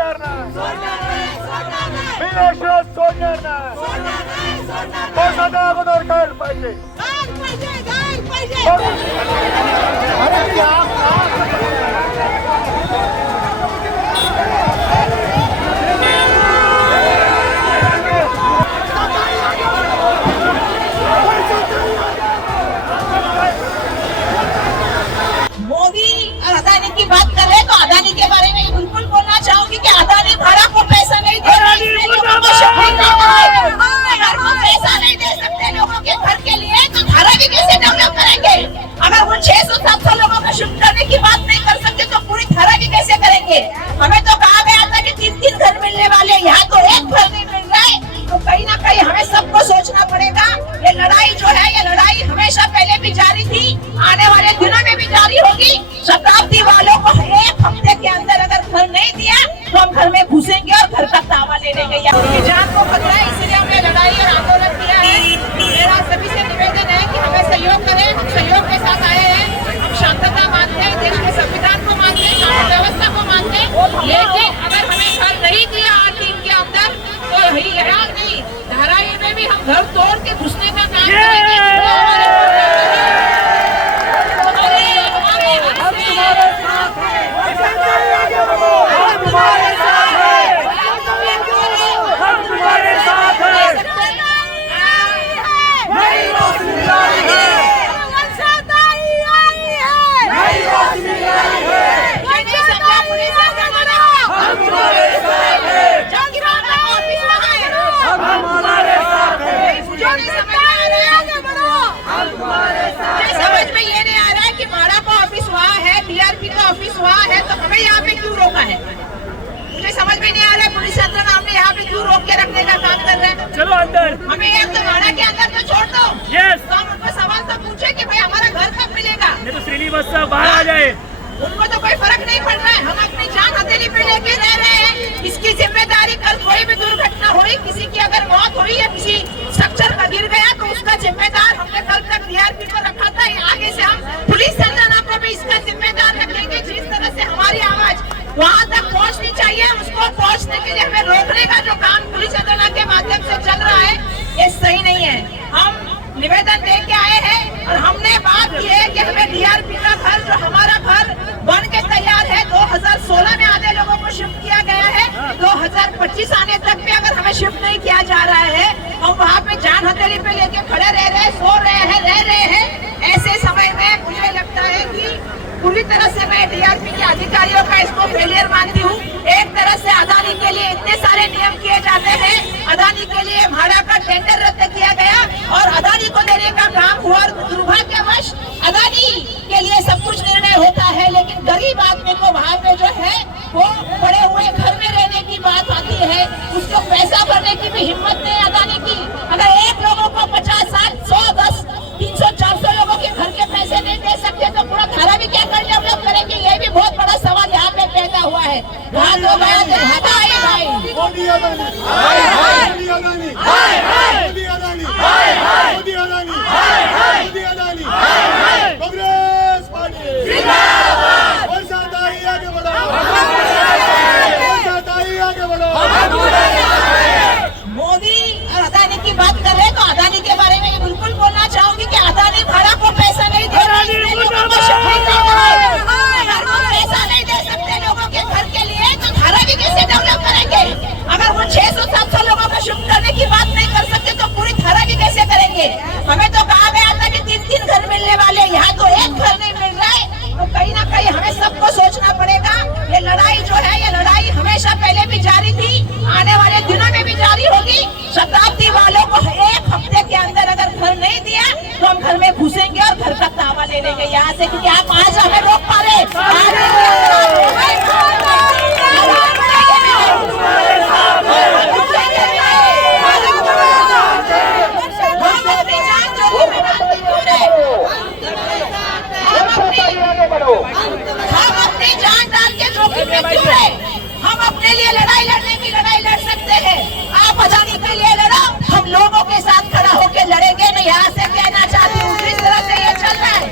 सोडणार नाही, बिनशर्त सोडणार नाही. पावसाच्या अगोदर गायला पाहिजे. अरे क्या बात कर रहे हैं तो अदानी के बारे में बिल्कुल बोलना चाहूंगी कि अदानी भाड़ा को पैसा नहीं दे रहा है, घर को पैसा नहीं दे सकते लोगों के घर के लिए, तो धारा भी कैसे डेवलप करेंगे? अगर वो 600-700 लोगों को शिफ्ट करने की बात नहीं कर सकते तो पूरी धारा भी कैसे करेंगे? हमें तो कहा गया था कि 3-3 घर मिलने वाले, यहाँ तो एक घर नहीं मिल रहा है. तो कहीं ना कहीं हमें सबको सोचना पड़ेगा. ये लड़ाई जो है, ये लड़ाई हमेशा पहले भी जारी थी, आने वाले दिनों में भी जारी होगी. शताब्दी वालों को एक हफ्ते के अंदर अगर घर नहीं दिया तो हम घर में घुसेंगे और घर का तावा ले लेंगे. अपनी जान को खतरा है, इसलिए हमने लड़ाई और आंदोलन किया है. मेरा सभी से निवेदन है कि हमें सहयोग करें. हम सहयोग के साथ आए हैं. हम शांतता मानते हैं, देश के संविधान को मानते हैं, कानून व्यवस्था को मानते हैं. लेकिन अगर हमें घर नहीं दिया 8 दिन के अंदर तो यहाँ नहीं, धारावी में भी हम घर तोड़ के घुसने का काम करेंगे. ऑफिस हुआ है तो हमें यहाँ पे क्यों रोका है? मुझे समझ में नहीं आ रहा है. पुलिस यंत्रण हमने यहाँ पे क्यों रोक के रखने का काम कर रहे हैं? चलो अंदर. हमें एक तो भाड़ा के अंदर तो छोड़ दो. तो हम उनको सवाल तो पूछे कि भाई हमारा घर कब मिलेगा? नहीं तो श्रीनिवास साहब बाहर आ जाए. उनको तो कोई फर्क नहीं पड़ रहा है. हम अपनी जान हथेली पे लेके रह रहे हैं. इसकी जिम्मेदारी कल कोई भी दुर्घटना हुई, किसी की अगर मौत हुई या किसी स्ट्रक्चर का गिर गया तो उसका जिम्मेदार हमने कल तक डीआरपी को रखा था. आगे से हम पुलिस यंत्रणा को भी इसका जिम्मेदार रखेंगे. जिस तरह से हमारी आवाज वहाँ तक पहुँचनी चाहिए, उसको पहुँचने के लिए हमें रोकने का जो काम पुलिस यंत्रणा के माध्यम से चल रहा है ये सही नहीं है. हम निवेदन दे के आए हैं और हमने बात की है कि हमें डीआरपी का घर, जो हमारा घर बन के तैयार है, 2016 में आधे लोगों को शिफ्ट किया गया है, 2025 आने तक भी अगर हमें शिफ्ट नहीं किया जा रहा है, हम वहाँ पे जान हथेली पे लेके खड़े रह रहे हैं, सो रहे हैं, रह रहे हैं. ऐसे समय में मुझे लगता है कि पूरी तरह से मैं डीआरपी के अधिकारियों का इसको फेलियर मानती हूँ. एक तरह से अदानी के लिए इतने सारे नियम किए जाते हैं, अदानी के लिए भाड़ा का टेंडर रद्द किया गया और अदानी को देने का काम हुआ. दुर्भाग्यवश अदानी के लिए सब कुछ निर्णय होता है, लेकिन गरीब आदमी को वहाँ पे जो है वो पड़े हुए घर में रहने की बात आती है. उसको पैसा भरने की भी हिम्मत नहीं अदानी की. अगर एक लोगों को 50, 60, 100, 10, 300, 400 लोगों के घर के पैसे नहीं दे सकते तो पूरा धारा भी क्या कर डेवलप करेंगे? ये भी बहुत बड़ा सवाल यहाँ पे पैदा हुआ है. मोदी और अदानी की बात कर रहे हैं तो अदानी के बारे में बिल्कुल बोलना चाहूंगी कि अदानी भाड़ा को पैसा नहीं दे रहा है, घर को पैसा नहीं दे सकते लोगों के घर के लिए, तो धारा भी कैसे डेवलप करेंगे? अगर वो 600-700 लोगों को शिफ्ट करने की बात नहीं कर सकते तो पूरी धारा भी कैसे करेंगे? हमें तो कहा गया था कि 3-3 घर मिलने वाले, यहाँ तो एक घर नहीं मिल रहा है. तो कहीं ना कहीं हमें सबको सोचना पड़ेगा. ये लड़ाई जो है, ये लड़ाई हमेशा पहले भी जारी थी, आने वाले दिनों में भी जारी होगी. शताब्दी वालों को एक हफ्ते के अंदर अगर घर नहीं दिया तो हम घर में घुसेंगे और घर का तावा ले लेंगे यहाँ से, क्योंकि आप आज हमें रोक पा रहे. हम अपनी जान डाल के जोखिम में क्यों है? हम अपने लिए लड़ाई लड़ने की लड़ाई लड़ सकते हैं. आप अदानी के लिए लड़ो, हम लोगों के साथ खड़ा होकर लड़ेंगे. मैं यहाँ से कहना चाहती हूँ, जिस तरह से ये चल रहा है,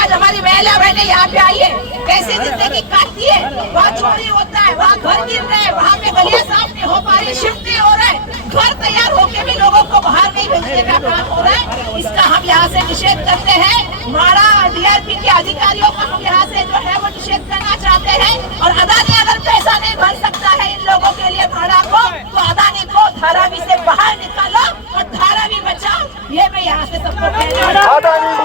आज हमारी महिला बहनें यहाँ पे आई है, कैसी जिंदगी काटती रही है, वहाँ चोरी होता है, वहाँ घर गिर रहे हैं, वहाँ पे गलियां साफ नहीं हो पा रही, शिफ्टिंग हो रहा है, घर तैयार होके भी लोगों को बाहर नहीं भेजने का काम हो रहा है। इसका हम यहाँ से निषेध करते हैं। माड़ा DRP के अधिकारियों का हम यहाँ से जो है वो निषेध करना चाहते हैं। और अदानी अगर पैसा नहीं भर सकता है इन लोगों के लिए भाड़ा को, तो अदानी को धारावी से बाहर निकालो और धारावी बचाओ। ये मैं यहाँ से सबको कहना अदानी